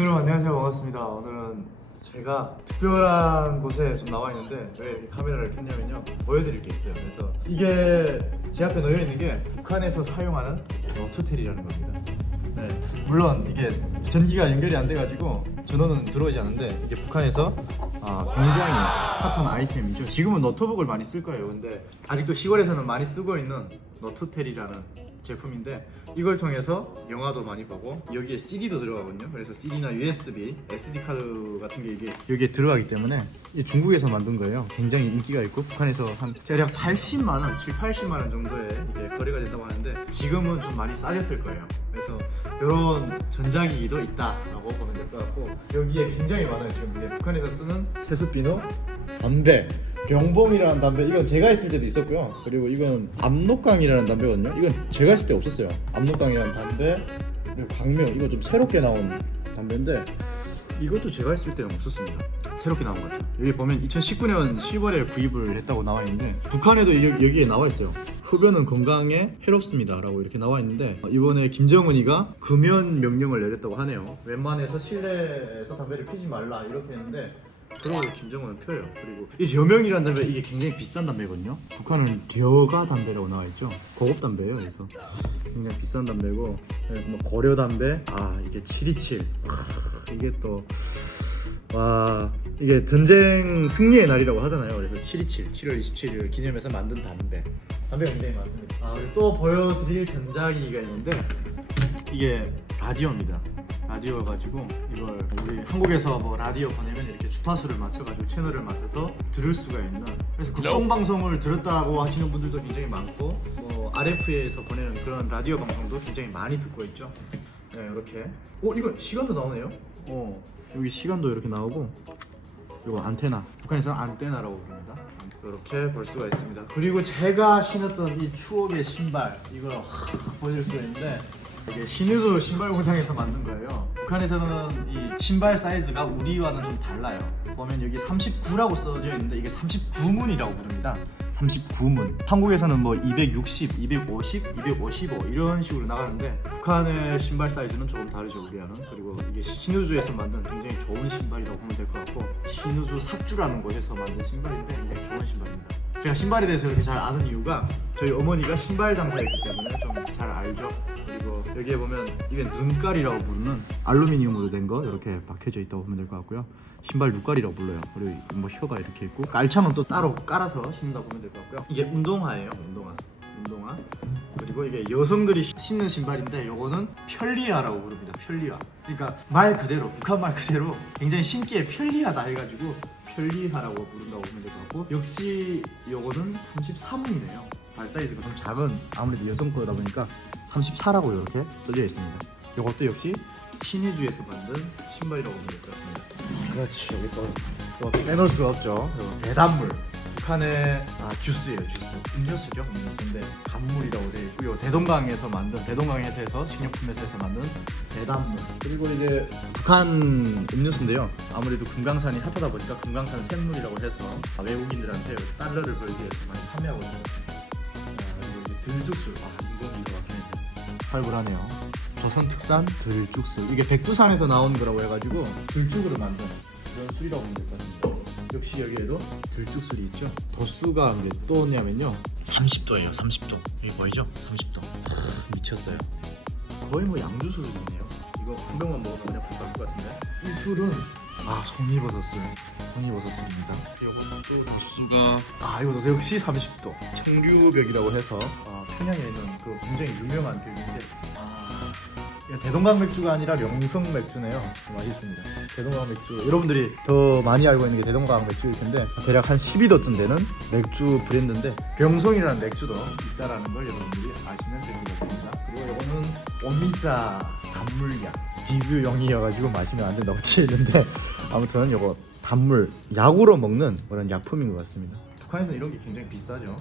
여러분 안녕하세요, 반갑습니다. 오늘은 제가 특별한 곳에 좀 나와 있는데 왜 이렇게 카메라를 켰냐면요, 보여드릴 게 있어요. 그래서 이게 제 앞에 놓여 있는 게 북한에서 사용하는 너투텔이라는 겁니다. 네, 물론 이게 전기가 연결이 안 돼가지고 전원은 들어오지 않는데 이게 북한에서 굉장히 핫한 아이템이죠. 지금은 노트북을 많이 쓸 거예요. 근데 아직도 시골에서는 많이 쓰고 있는 너투텔이라는 제품인데 이걸 통해서 영화도 많이 보고 여기에 CD도 들어가거든요. 그래서 CD나 USB, SD 카드 같은 게 이게 여기에 들어가기 때문에 이 중국에서 만든 거예요. 굉장히 인기가 있고 북한에서 한 대략 80만 원, 7, 80만 원 정도에 이게 거래가 된다고 하는데 지금은 좀 많이 싸졌을 거예요. 그래서 이런 전자기기도 있다라고 보면 될 것 같고 여기에 굉장히 많아요. 지금 이게 북한에서 쓰는 세숫비누, 담배, 병봉이라는 담배, 이건 제가 있을 때도 있었고요. 그리고 이건 압록강이라는 담배거든요. 이건 제가 있을 때 없었어요. 압록강이라는 담배, 그리고 강명, 이거 좀 새롭게 나온 담배인데 이것도 제가 있을 때는 없었습니다. 새롭게 나온 것 같아요. 여기 보면 2019년 10월에 구입을 했다고 나와 있는데 북한에도 여기에 나와 있어요. 흡연은 건강에 해롭습니다 라고 이렇게 나와 있는데 이번에 김정은이가 금연 명령을 내렸다고 하네요. 웬만해서 실내에서 담배를 피지 말라 이렇게 했는데 그러고 김정은은 펴요. 그리고 이 여명이라는 담배, 이게 굉장히 비싼 담배거든요. 북한은 뎌가 담배라고 나와 있죠. 고급 담배예요. 그래서 굉장히 비싼 담배고, 뭐 고려 담배, 이게 727. 이게 또 이게 전쟁 승리의 날이라고 하잖아요. 그래서 727, 7월 27일 기념해서 만든 담배가 굉장히 많습니다. 그리고 또 보여드릴 전자기기가 있는데 이게 라디오입니다. 라디오 가지고 이걸 우리 한국에서 뭐 라디오 보내면 이렇게 주파수를 맞춰가지고 채널을 맞춰서 들을 수가 있는, 그래서 국뽕방송을 들었다고 하시는 분들도 굉장히 많고 뭐 RF에서 보내는 그런 라디오 방송도 굉장히 많이 듣고 있죠. 네, 이렇게 이거 시간도 나오네요. 여기 시간도 이렇게 나오고, 이거 안테나, 북한에서는 안테나라고 부릅니다. 이렇게 볼 수가 있습니다. 그리고 제가 신었던 이 추억의 신발, 이걸 보여줄 수가 있는데 이게 신의주 신발 공장에서 만든 거예요. 북한에서는 이 신발 사이즈가 우리와는 좀 달라요. 보면 여기 39라고 써져 있는데 이게 39문이라고 부릅니다. 39문. 한국에서는 뭐 260, 250, 255 이런 식으로 나가는데 북한의 신발 사이즈는 조금 다르죠, 우리와는. 그리고 이게 신의주에서 만든 굉장히 좋은 신발이라고 보면 될 것 같고, 신의주 삭주라는 곳에서 만든 신발인데 굉장히 좋은 신발입니다. 제가 신발에 대해서 이렇게 잘 아는 이유가 저희 어머니가 신발 장사였기 때문에 좀 잘 알죠. 그리고 여기에 보면 이게 눈깔이라고 부르는 알루미늄으로 된 거 이렇게 박혀져 있다고 보면 될 것 같고요. 신발 눈깔이라고 불러요. 그리고 뭐 혀가 이렇게 있고 깔창은 또 따로 깔아서 신는다고 보면 될 것 같고요. 이게 운동화예요. 운동화. 그리고 이게 여성들이 신는 신발인데 요거는 편리화라고 부릅니다. 편리화. 그러니까 말 그대로, 북한 말 그대로 굉장히 신기에 편리하다 해가지고 편리화라고 부른다고 보면 될 것 같고, 역시 요거는 33문이네요. 발 사이즈가 좀 작은, 아무래도 여성 거다 보니까 34라고 이렇게 써져 있습니다. 요것도 역시 신의주에서 만든 신발이라고 보면 될 것 같습니다. 그렇지, 여기 또 빼놓을 수가 없죠. 배단물. 북한의 주스예요, 주스. 음료수죠, 음료수인데 간물이라고 되어 있고요. 대동강에서 만든, 대동강 회사에서 식료품 회사에서 만든 배단물. 그리고 이제 북한 음료수인데요. 아무래도 금강산이 핫하다 보니까 금강산 샘물이라고 해서 외국인들한테 달러를 벌기 위해서 많이 판매하거든요. 그리고 이제 들죽술, 이거 막히네. 활발하네요. 조선 특산 들죽술. 이게 백두산에서 나온 거라고 해가지고 들죽으로 만든 그런 술이라고 보면 될 것 같습니다. 역시 여기에도 들죽술이 있죠. 도수가 몇 도냐면요, 30도예요. 30도. 이게 보이죠? 30도. 미쳤어요. 거의 뭐 양주 수준이네요. 이거 한 병만 먹으면 그냥 불 것 같은데. 이 술은 송이버섯술. 송이버섯술입니다. 이것도 도수가 이것도 역시 30도. 청류벽이라고 해서 평양에 있는 그 굉장히 유명한 벽인데 대동강 맥주가 아니라 명성 맥주네요. 맛있습니다. 대동강 맥주, 여러분들이 더 많이 알고 있는 게 대동강 맥주일 텐데 대략 한 12도쯤 되는 맥주 브랜드인데 명성이라는 맥주도 있다라는 걸 여러분들이 아시면 되는 것 같습니다. 그리고 이거는 오미자 단물약, 비교용이어가지고 마시면 안 된다고 돼 있는데 아무튼 이거 단물, 약으로 먹는 그런 약품인 것 같습니다. 북한에서는 이런 게 굉장히 비싸죠.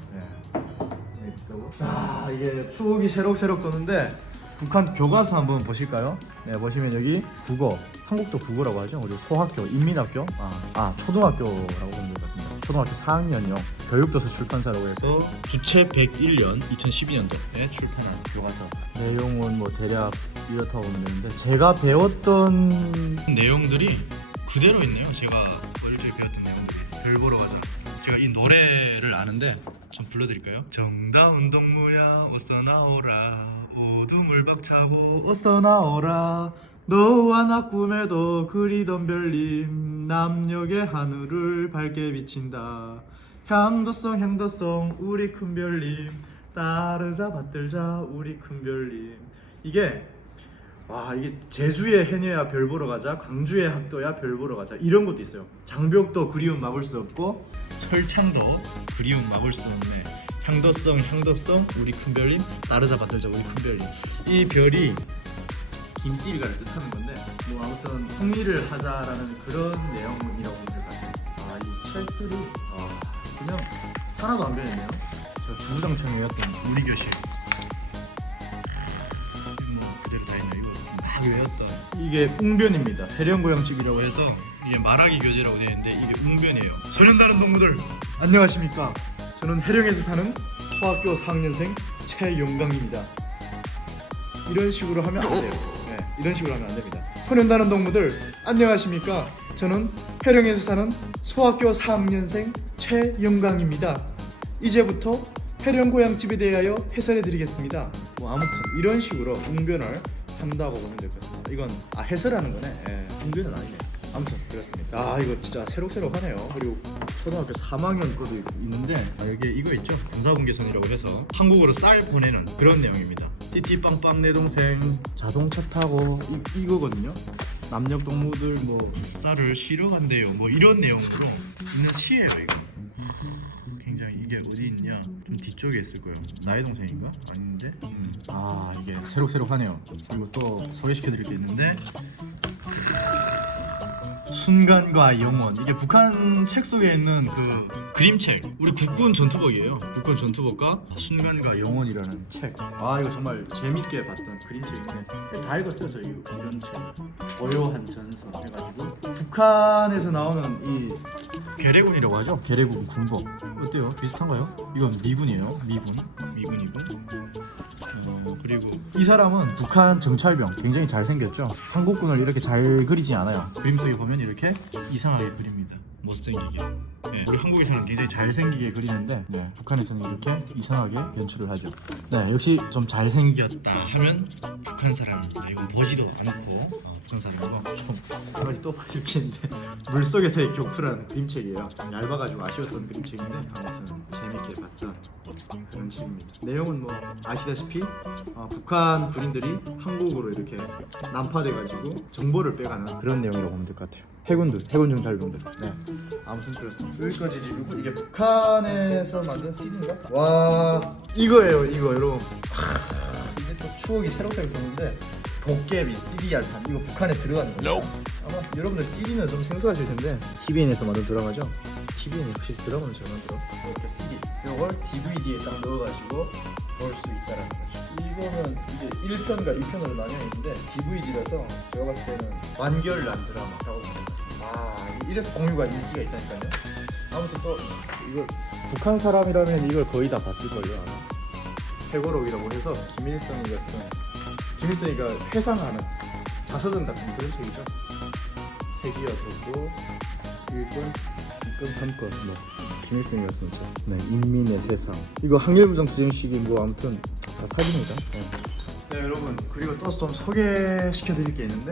굉장히 비싸고. 이게 추억이 새록새록 도는데 북한 교과서 한번 보실까요? 네, 보시면 여기 국어, 한국도 국어라고 하죠. 그리고 소학교, 인민학교, 초등학교라고 보면 될 것 같습니다. 초등학교 4학년이요. 교육도서 출판사라고 해서 주체 101년 2012년도에 출판한 교과서. 내용은 뭐 대략 이렇다고 보면 되는데 제가 배웠던 내용들이 그대로 있네요. 제가 어릴 때 배웠던 내용들이. 별 보러 가자. 제가 이 노래를 아는데 좀 불러드릴까요? 정다운 동무야 어서 나오라 어둠을 박차고 어서 나오라 너와 나 꿈에도 그리던 별님 남녘의 하늘을 밝게 비친다 향도성 향도성 우리 큰 별님 따르자 받들자 우리 큰 별님. 이게 이게 제주의 해녀야 별 보러 가자 광주의 학도야 별 보러 가자 이런 것도 있어요. 장벽도 그리움 막을 수 없고 철창도 그리움 막을 수 없네 향도성 향도성 우리 큰 별님 따르자 받들자 우리 큰 별님. 이 별이 김씨리가를 뜻하는 건데 뭐 아무튼 통일을 하자라는 그런 내용이라고 보면 될 것 같아요. 이 책들이 그냥 하나도 안 변했네요. 저 주구장창 외웠던 우리 교실 그대로 다 있네. 이거 막 외웠던 이게 웅변입니다. 해령고양치기라고 해서 이게 말하기 교재라고 되어 있는데 이게 웅변이에요. 소년다른 동무들 안녕하십니까. 저는 해령에서 사는 초학교 4학년생 최용강입니다. 이런 식으로 하면 안 돼요. 네, 이런 식으로 하면 안 됩니다. 소년다른 동무들 안녕하십니까. 저는 해령에서 사는 소학교 4학년생 최용강입니다. 이제부터 해령고향집에 대하여 해설해드리겠습니다. 뭐 아무튼 이런 식으로 웅변을 한다고 보면 될 것 같습니다. 이건 해설하는 거네. 웅변은 아니네. 아무튼 그렇습니다. 이거 진짜 새록새록하네요. 그리고 초등학교 3학년 것도 있는데 여기 이거 있죠. 군사분계선이라고 해서 한국으로 쌀 보내는 그런 내용입니다. 띠띠빵빵 내 동생 자동차 타고 이거거든요. 남녘 동무들 뭐 쌀을 실어 간대요. 뭐 이런 내용으로 있는 시예요. 이거 굉장히 이게 어디 있냐? 좀 뒤쪽에 있을 거예요. 나의 동생인가? 아닌데? 이게 새록새록하네요. 그리고 또 소개시켜드릴 게 있는데 순간과 영원. 이게 북한 책 속에 있는 그 그림책. 우리 국군 전투복이에요. 국군 전투복과 순간과 영원이라는 책. 이거 정말 재밌게 봤던 그림책인데 다 읽었어요. 저 이런 책. 고요한 전설 해가지고 북한에서 나오는 이 계래군이라고 하죠. 계래군 군복 어때요? 비슷한가요? 이건 미군이에요. 미군이고 그리고 이 사람은 북한 정찰병. 굉장히 잘생겼죠. 한국군을 이렇게 잘 그리지 않아요. 그림 속에 보면 이렇게 이상하게 그립니다. 못생기게. 우리 한국에서는 굉장히 잘생기게 그리는데 북한에서는 이렇게 이상하게 연출을 하죠. 역시 좀 잘생겼다 하면 북한 사람입니다. 이건 보지도 않고 북한 사람이고 좀 한가지 또 봐줄게는데 물속에서의 격투라는 그림책이에요. 얇아가지고 아쉬웠던 그림책인데 아무튼 재밌게 봤던 그런 책입니다. 내용은 뭐 아시다시피 북한 군인들이 한국으로 이렇게 난파돼가지고 정보를 빼가는 그런 내용이라고 보면 될 것 같아요. 해군 정찰병들. 아무튼 그렇습니다. 여기까지 리뷰고 이게 북한에서 만든 CD인가? 와 이거예요. 이거 여러분 이제 또 추억이 새록새록 돋는데 도깨비 CD 알판 이거 북한에 들어가는 거예요. 아마 여러분들 CD는 좀 생소하실 텐데 TVN에서 만든 드라마죠. TVN이 혹시 드라마는 잘 만들어? 이렇게 CD 이걸 DVD에 딱 넣어가지고 볼 수 있다라는 거죠. 이거는 이제 1편과 2편으로 나뉘어 있는데 DVD라서 제가 봤을 때는 완결난 드라마라고 보면 됩니다. 이래서 공유가 인기가 있다니까요. 아무튼 또 이거 북한 사람이라면 이걸 거의 다 봤을걸요. 회고록이라고 해서 김일성이가 회상하는 자서전 같은 그런 책이죠. 책이어서도 1권, 2권, 3권 뭐 김일성이 같은 거. 인민의 세상. 이거 항일부정 투쟁식이 뭐 아무튼 다 사진이다. 여러분 그리고 또 좀 소개시켜드릴 게 있는데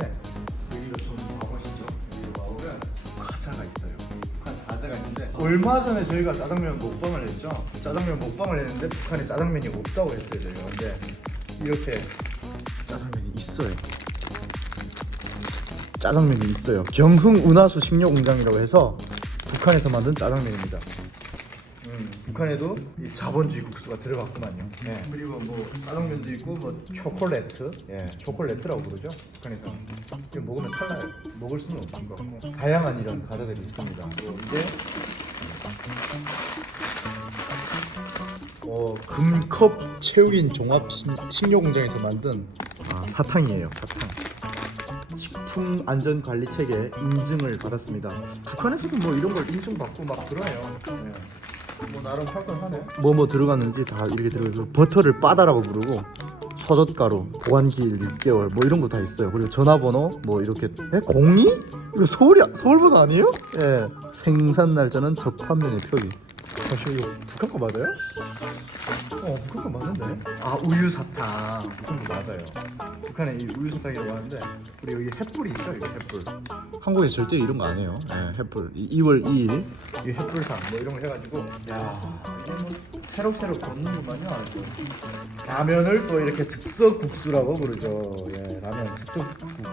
여기가 좀 와보시죠. 여기 와보면 과자가 있어요. 북한 과자가 있는데 얼마 전에 저희가 짜장면 먹방을 했죠. 짜장면 먹방을 했는데 북한에 짜장면이 없다고 했어요 저희가. 근데 이렇게 짜장면이 있어요. 짜장면이 있어요. 경흥 운하수 식료공장이라고 해서 북한에서 만든 짜장면입니다. 북한에도 이 자본주의 국수가 들어갔구만요. 그리고 뭐 짜장면도 있고 뭐 초콜레트, 초콜레트라고 부르죠. 북한에서 이거 먹으면 탈나요. 먹을 수는 없는 거 같고 다양한 이런 과자들이 있습니다. 이게 금컵 체육인 종합 식료공장에서 만든 사탕이에요. 사탕. 식품 안전 관리 체계 인증을 받았습니다. 북한에서도 뭐 이런 걸 인증받고 막 그러네요. 뭐 나름 활동하네. 뭐 들어갔는지 다 이렇게 들어가고 버터를 빠다라고 부르고 서젓가루, 보관기일 6개월 뭐 이런 거 다 있어요. 그리고 전화번호 뭐 이렇게 02? 이거 서울번호 아니에요? 예. 생산 날짜는 적판면의 표기. 이거 북한 거 맞아요? 북한 거 맞는데? 아 우유 사탕 북한 거 맞아요. 북한에 이 우유 사탕이라고 하는데 우리 여기 햇불이 있죠? 이거 햇불. 한국에서 절대 이런 거 안 해요. 예, 햇불. 2월 2일 이 햇불상 뭐 이런 거 해가지고 야 이게 뭐 새록새록 걷는구만요. 아주. 라면을 또 이렇게 즉석 국수라고 부르죠. 예, 라면 즉석 국수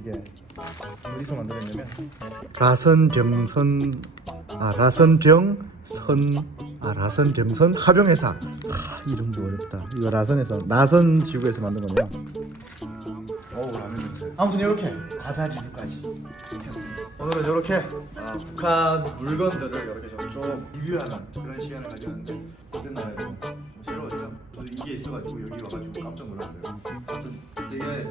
이게 어디서 만들었냐면 라선병선 합영회사. 이름도 어렵다. 이거 라선에서 나선 지구에서 만든 건데요. 어우 라면 냄새. 아무튼 이렇게 과자 리뷰까지 했습니다. 오늘은 이렇게 북한 물건들을 이렇게 좀 리뷰하는 그런 시간을 가졌는데 어땠나요 여러분? 새로웠죠? 저도 이게 있어가지고 여기 와가지고 깜짝 놀랐어요. 아무튼 되게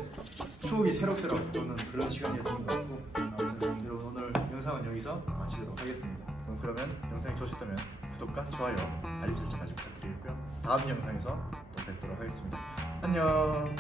추억이 새록새록 도는 그런 시간이었던 것 같고 아무튼 여러분 오늘 영상은 여기서 마치도록 하겠습니다. 그러면 영상이 좋으셨다면 구독과 좋아요, 알림 설정까지 부탁드리고요. 다음 영상에서 또 뵙도록 하겠습니다. 안녕.